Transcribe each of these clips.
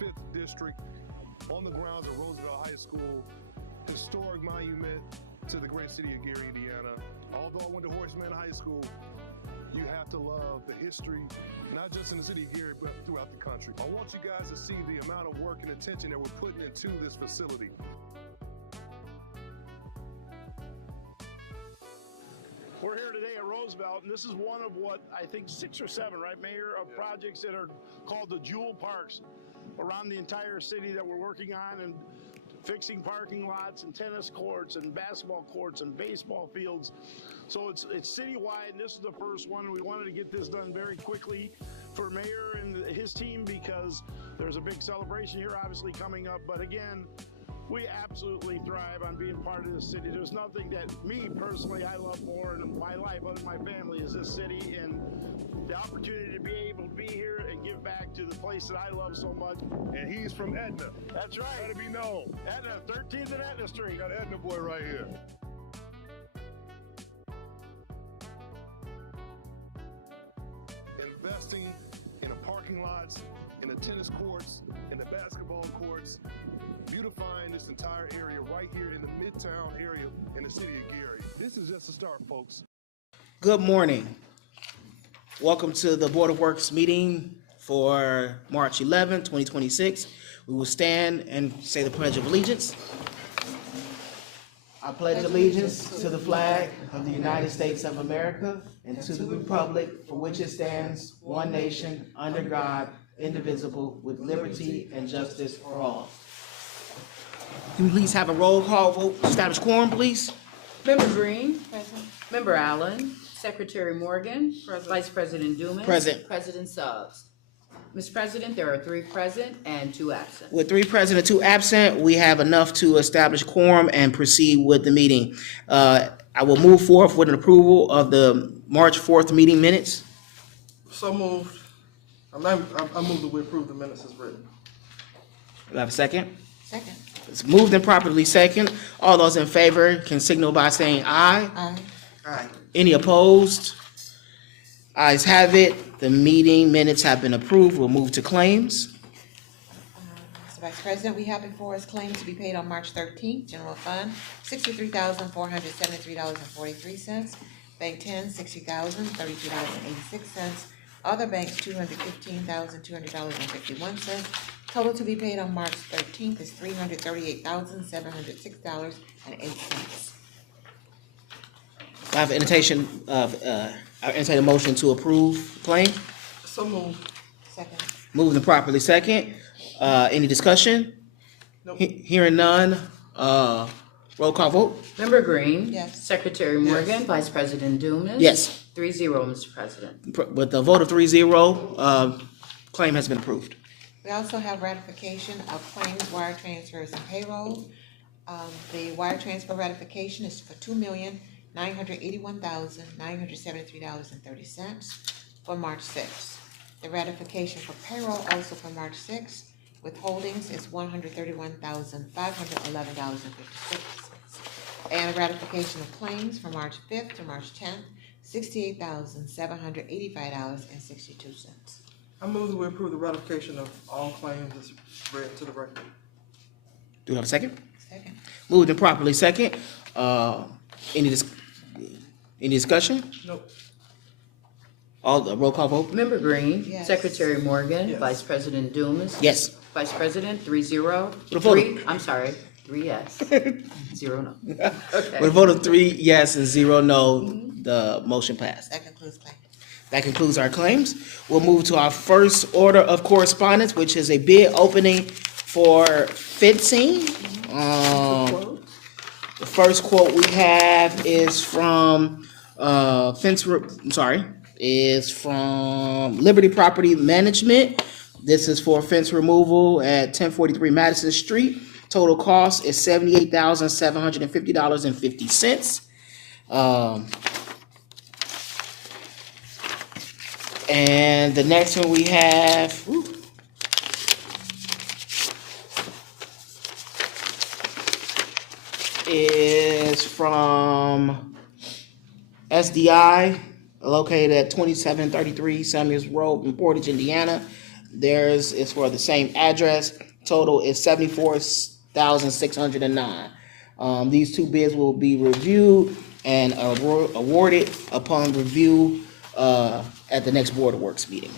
5th District on the grounds of Roosevelt High School, historic monument to the great city of Gary, Indiana. Although I went to Horseman High School, you have to love the history, not just in the city of Gary, but throughout the country. I want you guys to see the amount of work and attention that we're putting into this facility. We're here today at Roosevelt, and this is one of what I think 6 or 7, right, Mayor, of projects that are called the Jewel Parks around the entire city that we're working on, and fixing parking lots and tennis courts and basketball courts and baseball fields. So it's citywide, and this is the first one. We wanted to get this done very quickly for Mayor and his team because there's a big celebration here obviously coming up. But again, we absolutely thrive on being part of this city. There's nothing that me personally I love more in my life other than my family is this city, and the opportunity to be able to be here and give back to the place that I love so much. And he's from Etna. That's right. Gotta be known. Etna, 13th and Etna Street. Got an Etna boy right here. Investing in the parking lots, in the tennis courts, in the basketball courts, beautifying this entire area right here in the Midtown area in the city of Gary. This is just a start, folks. Good morning. Welcome to the Board of Works meeting for March 11, 2026. We will stand and say the Pledge of Allegiance. I pledge allegiance to the flag of the United States of America and to the republic for which it stands, one nation, under God, indivisible, with liberty and justice for all. Can we please have a roll call vote to establish quorum, please? Member Green. Present. Member Allen. Secretary Morgan. Present. Vice President Dumas. Present. President Suggs. Mr. President, there are 3 present and 2 absent. With 3 present and 2 absent, we have enough to establish quorum and proceed with the meeting. I will move forth with an approval of the March 4th meeting minutes. So moved. I move that we approve the minutes as written. Do I have a second? Second. It's moved and properly second. All those in favor can signal by saying aye. Aye. Aye. Any opposed? Ayes have it. The meeting minutes have been approved. We'll move to claims. Mr. Vice President, we have before us claims to be paid on March 13th. General Fund, $63,473.43. Bank 10, $60,032.86. Other banks, $215,200.51. Total to be paid on March 13th is $338,706.08. I have an I entertain a motion to approve claim. So moved. Second. Moved and properly second. Any discussion? Nope. Hearing none. Roll call vote. Member Green. Yes. Secretary Morgan. Vice President Dumas. Yes. 3-0, Mr. President. With the vote of 3-0, claim has been approved. We also have ratification of claims, wire transfers, and payroll. The wire transfer ratification is for $2,981,973.30 for March 6th. The ratification for payroll also for March 6th. Withholdings is $131,511.56. And a ratification of claims from March 5th to March 10th, $68,785.62. I move that we approve the ratification of all claims as read to the record. Do we have a second? Second. Moved and properly second. Any discussion? Nope. Roll call vote. Member Green. Yes. Secretary Morgan. Yes. Vice President Dumas. Yes. Vice President, 3-0. The vote. 3, I'm sorry, 3 yes. 0 no. Okay. With a vote of 3 yes and 0 no, the motion passed. That concludes claim. That concludes our claims. We'll move to our first order of correspondence, which is a bid opening for fencing. The first quote we have is from Liberty Property Management. This is for fence removal at 1043 Madison Street. Total cost is $78,750.50. And the next one we have, is from SDI, located at 2733 Samuels Road in Portage, Indiana. Theirs is for the same address. Total is $74,609. These two bids will be reviewed and awarded upon review at the next Board of Works meeting.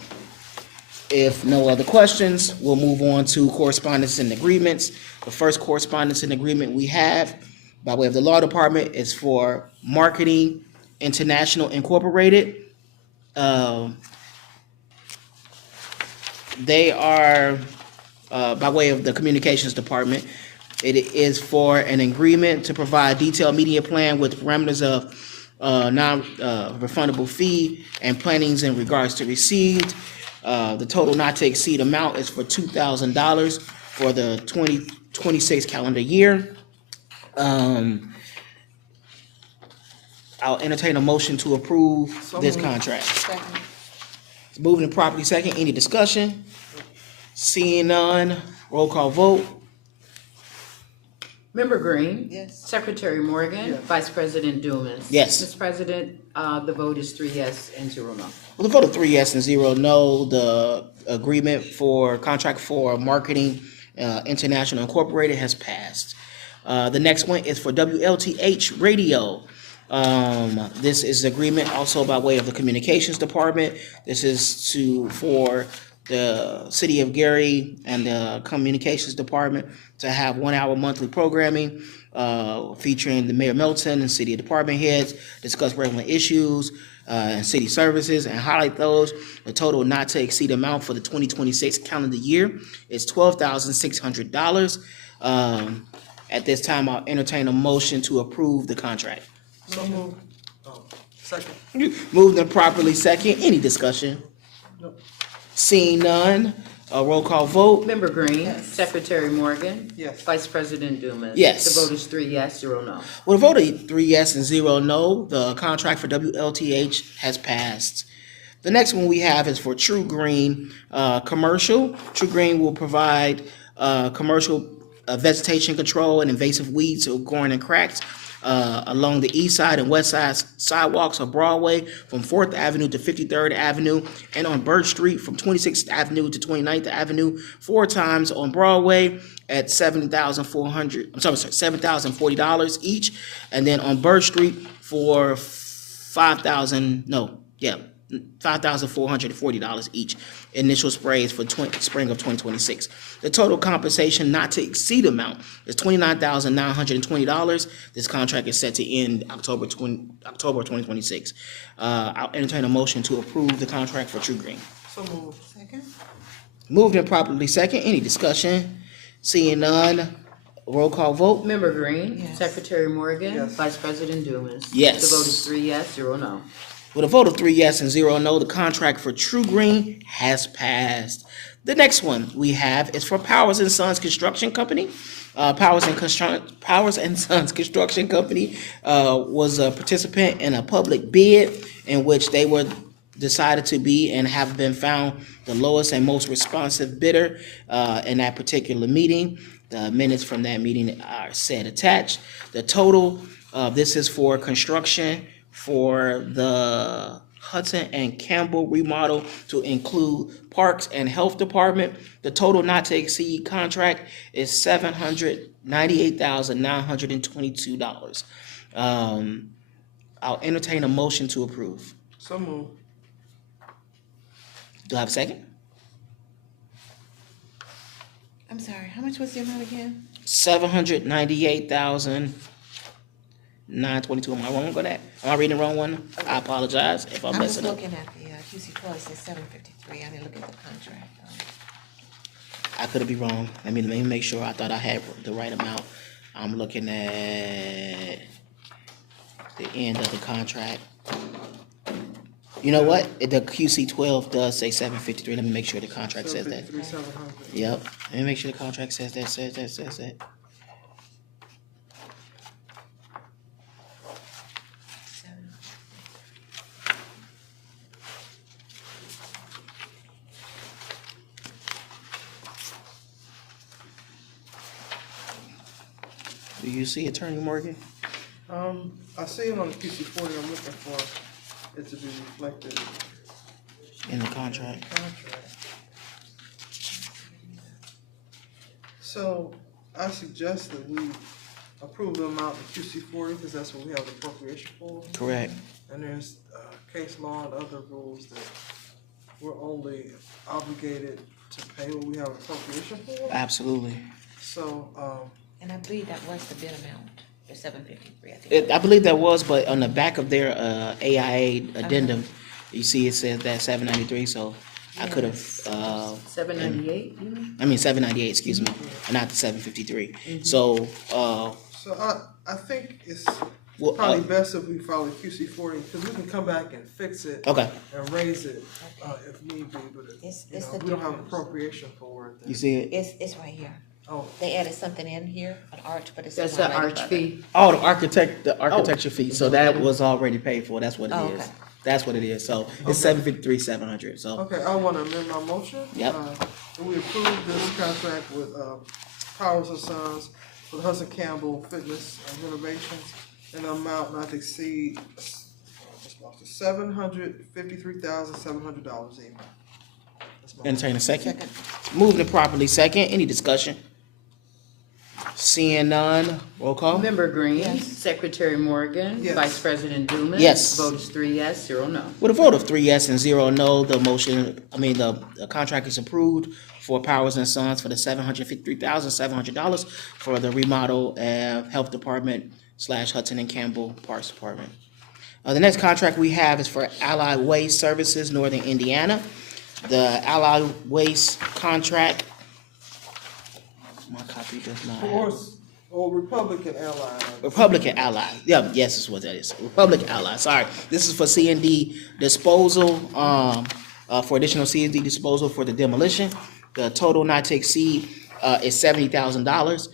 If no other questions, we'll move on to correspondence and agreements. The first correspondence and agreement we have by way of the Law Department is for Marketing International Incorporated. They are by way of the Communications Department. It is for an agreement to provide detailed media plan with parameters of non-refundable fee and plannings in regards to received. The total not to exceed amount is for $2,000 for the 2026 calendar year. I'll entertain a motion to approve this contract. Second. It's moved and properly second. Any discussion? Seeing none, roll call vote. Member Green. Yes. Secretary Morgan. Yes. Vice President Dumas. Yes. Mr. President, the vote is 3 yes and 0 no. With a vote of 3 yes and 0 no, the agreement for contract for Marketing International Incorporated has passed. The next one is for WLTH Radio. This is agreement also by way of the Communications Department. This is for the City of Gary and the Communications Department to have 1 hour monthly programming featuring the Mayor Melton and City Department heads, discuss relevant issues and city services and highlight those. The total not to exceed amount for the 2026 calendar year is $12,600. At this time, I'll entertain a motion to approve the contract. So moved. Oh, second. Moved and properly second. Any discussion? No. Seeing none, a roll call vote. Member Green. Yes. Secretary Morgan. Yes. Vice President Dumas. Yes. The vote is 3 yes, 0 no. With a vote of 3 yes and 0 no, the contract for WLTH has passed. The next one we have is for True Green Commercial. True Green will provide commercial vegetation control and invasive weeds growing in cracks along the east side and west side sidewalks of Broadway from 4th Avenue to 53rd Avenue and on Birch Street from 26th Avenue to 29th Avenue 4 times on Broadway at $7,040 each, and then on Birch Street for $5,440 each. Initial sprays for spring of 2026. The total compensation not to exceed amount is $29,920. This contract is set to end October 2026. I'll entertain a motion to approve the contract for True Green. So moved. Second. Moved and properly second. Any discussion? Seeing none, roll call vote. Member Green. Yes. Secretary Morgan. Yes. Vice President Dumas. Yes. The vote is 3 yes, 0 no. With a vote of 3 yes and 0 no, the contract for True Green has passed. The next one we have is for Powers and Sons Construction Company. Powers and Sons Construction Company was a participant in a public bid in which they were decided to be and have been found the lowest and most responsive bidder in that particular meeting. The minutes from that meeting are said attached. The total, this is for construction for the Hudson and Campbell remodel to include Parks and Health Department. The total not to exceed contract is $798,922. I'll entertain a motion to approve. So moved. Do I have a second? I'm sorry, how much was the amount again? $798,922. Am I wrong on that? Am I reading the wrong one? I apologize if I'm I'm just messing up. looking at the QC 12, it says 753, I didn't look at the contract. I could be wrong. Let me make sure. I thought I had the right amount. I'm looking at the end of the contract. You know what? The QC 12 does say 753. Let me make sure the contract says that. 700. Yep. Let me make sure the contract says that. Says that. Do you see Attorney Morgan? I see it on the QC 40. I'm looking for it to be reflected In the contract. in the contract. So I suggest that we approve the amount of QC40 because that's what we have the appropriation for. Correct. And there's case law and other rules that we're only obligated to pay what we have appropriation for. Absolutely. So, And I believe that was the bid amount, the $753, I think. I believe that was, but on the back of their AIA addendum, you see it says that 793. So I could have. 798, you mean? I mean 798. Excuse me, not the 753. So. so I think it's Well, probably best if we follow QC40 because we can come back and fix it Okay. and raise it if need be. But It's you know, the we don't have difference. appropriation for it. Then. You see it? It's right here. Oh, They added something in here, an arch, but it's. That's not the right arch above fee. Oh, the architecture fee. So that was already paid for. That's what it is. Oh, okay. That's what it is. So it's 753, 700. So okay. I want to amend my motion. Yep. And we approve this contract with Powers and Sons for the Hudson Campbell Fitness renovations in an amount not to exceed $753,700 even. entertain a second. Second. Moving it properly. Second. Any discussion? Seeing none. Roll call. Member Green, Yes. Secretary Morgan, Yes. Vice President Dumas. Yes. Vote is 3 yes, 0 no. With a vote of 3 yes and 0 no, the contract is approved for Powers and Sons for the $753,700 for the remodel and Health Department / Hudson and Campbell Parks Department. The next contract we have is for Allied Waste Services, Northern Indiana. The Allied Waste contract. My copy does not have. Or Republican Airlines. Republican Ally. Yeah, yes, that's what that is. Republican Ally. Sorry. This is for C&D disposal, for additional C&D disposal for the demolition. The total not to exceed is $70,000.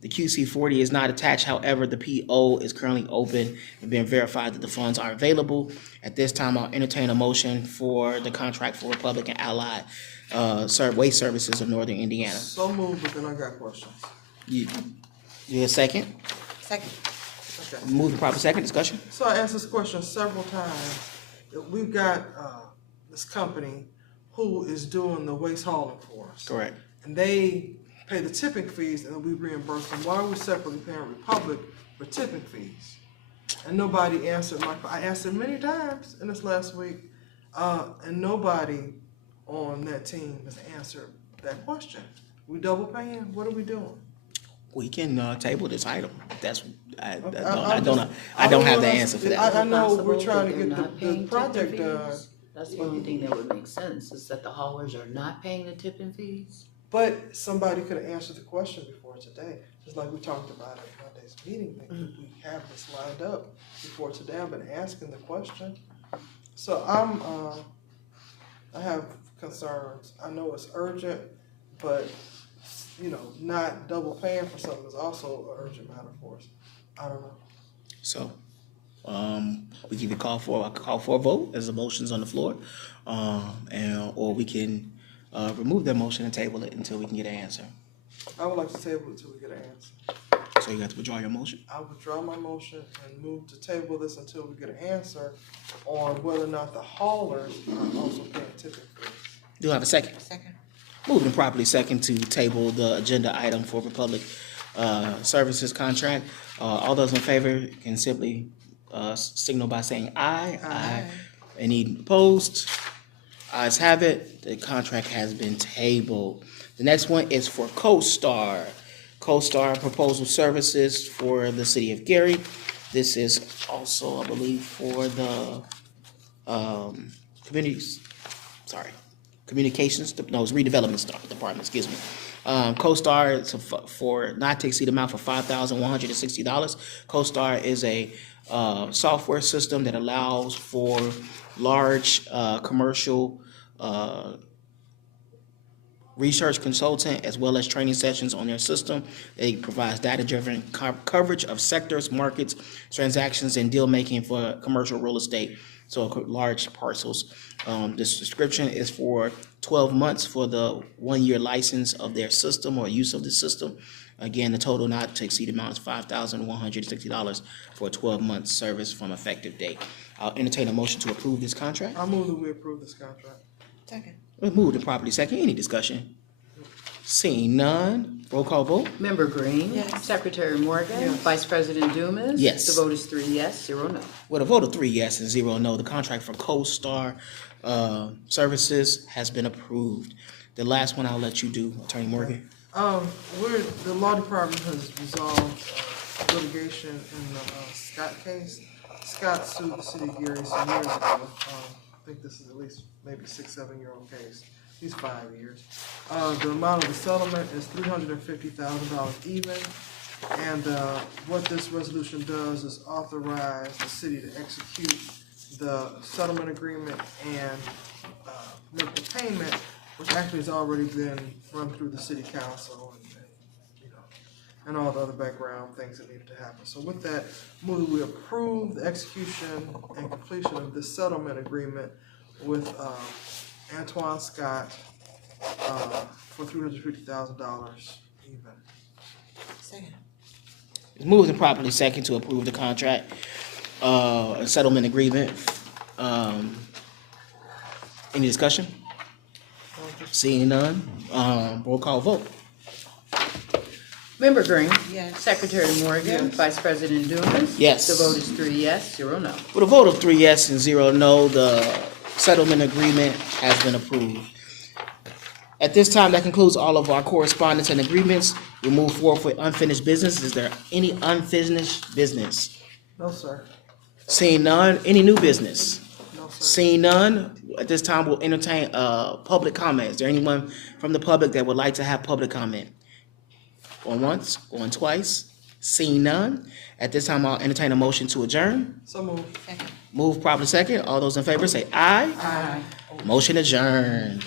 The QC40 is not attached. However, the PO is currently open and being verified that the funds are available. At this time, I'll entertain a motion for the contract for Republican Ally Waste Services of Northern Indiana. So moved, but then I got questions. You a second? Second. Okay. Move the proper second. Discussion? So I asked this question several times. We've got this company who is doing the waste hauling for us. Correct. And they pay the tipping fees and we reimburse them. Why are we separately paying Republic for tipping fees? And nobody answered I asked it many times in this last week, and nobody on that team has answered that question. We double paying? What are we doing? We can table this item. That's I I'm don't just- I don't have the wanna- answer for that. I know we're Possible trying that to they're get not the paying project tipping done. fees? That's the only thing that would make sense, is that the haulers are not paying the tipping fees. But somebody could have answered the question before today, just like we talked about at Monday's meeting. That we have this lined up before today. I've been asking the question, so I have concerns. I know it's urgent, but not double paying for something is also an urgent matter for us. I don't know. So we can either call for a vote as the motion's on the floor, or we can remove that motion and table it until we can get an answer. I would like to table it until we get an answer. So you have to withdraw your motion. I withdraw my motion and move to table this until we get an answer on whether or not the haulers are also paying tipping fees. Do I have a second? Second. Moved and properly second to table the agenda item for Republic Services contract. All those in favor can simply signal by saying aye. Aye. Any opposed? Ayes have it. The contract has been tabled. The next one is for CoStar. CoStar Proposal Services for the City of Gary. This is also, I believe, for the communications, no, it's redevelopment department, excuse me. CoStar is for not to exceed amount for $5,160. CoStar is a software system that allows for large commercial research consultant as well as training sessions on their system. It provides data-driven coverage of sectors, markets, transactions, and deal-making for commercial real estate, so large parcels. This subscription is for 12 months for the 1-year license of their system or use of the system. Again, the total not to exceed amount is $5,160 for a 12-month service from effective date. I'll entertain a motion to approve this contract. I move that we approve this contract. Second. Moved and properly second. Any discussion? Seeing none, roll call vote. Member Green. Yes. Secretary Morgan. Yes. Vice President Dumas. Yes. The vote is 3 yes, 0 no. With a vote of 3 yes and 0 no, the contract for CoStar Services has been approved. The last one I'll let you do, Attorney Morgan. The law department has resolved litigation in the Scott case. Scott sued the city of Gary some years ago. I think this is at least maybe 6-7-year-old case. He's 5 years. The amount of the settlement is $350,000 even. And what this resolution does is authorize the city to execute the settlement agreement and make the payment, which actually has already been run through the city council and all the other background things that needed to happen. So with that, we approve the execution and completion of this settlement agreement with Antoine Scott for $350,000 even. Second. It's moved and properly second to approve the contract, settlement agreement. Any discussion? Seeing none, roll call vote. Member Green. Yes. Secretary Morgan. Yes. Vice President Dumas. Yes. The vote is 3 yes, 0 no. With a vote of 3 yes and 0 no, the settlement agreement has been approved. At this time, that concludes all of our correspondence and agreements. We move forward with unfinished business. Is there any unfinished business? No, sir. Seeing none, any new business? No, sir. Seeing none, at this time, we'll entertain public comment. Is there anyone from the public that would like to have public comment? Going once, going twice? Seeing none, at this time, I'll entertain a motion to adjourn. So moved. Second. Move properly second. All those in favor say aye. Aye. Motion adjourned.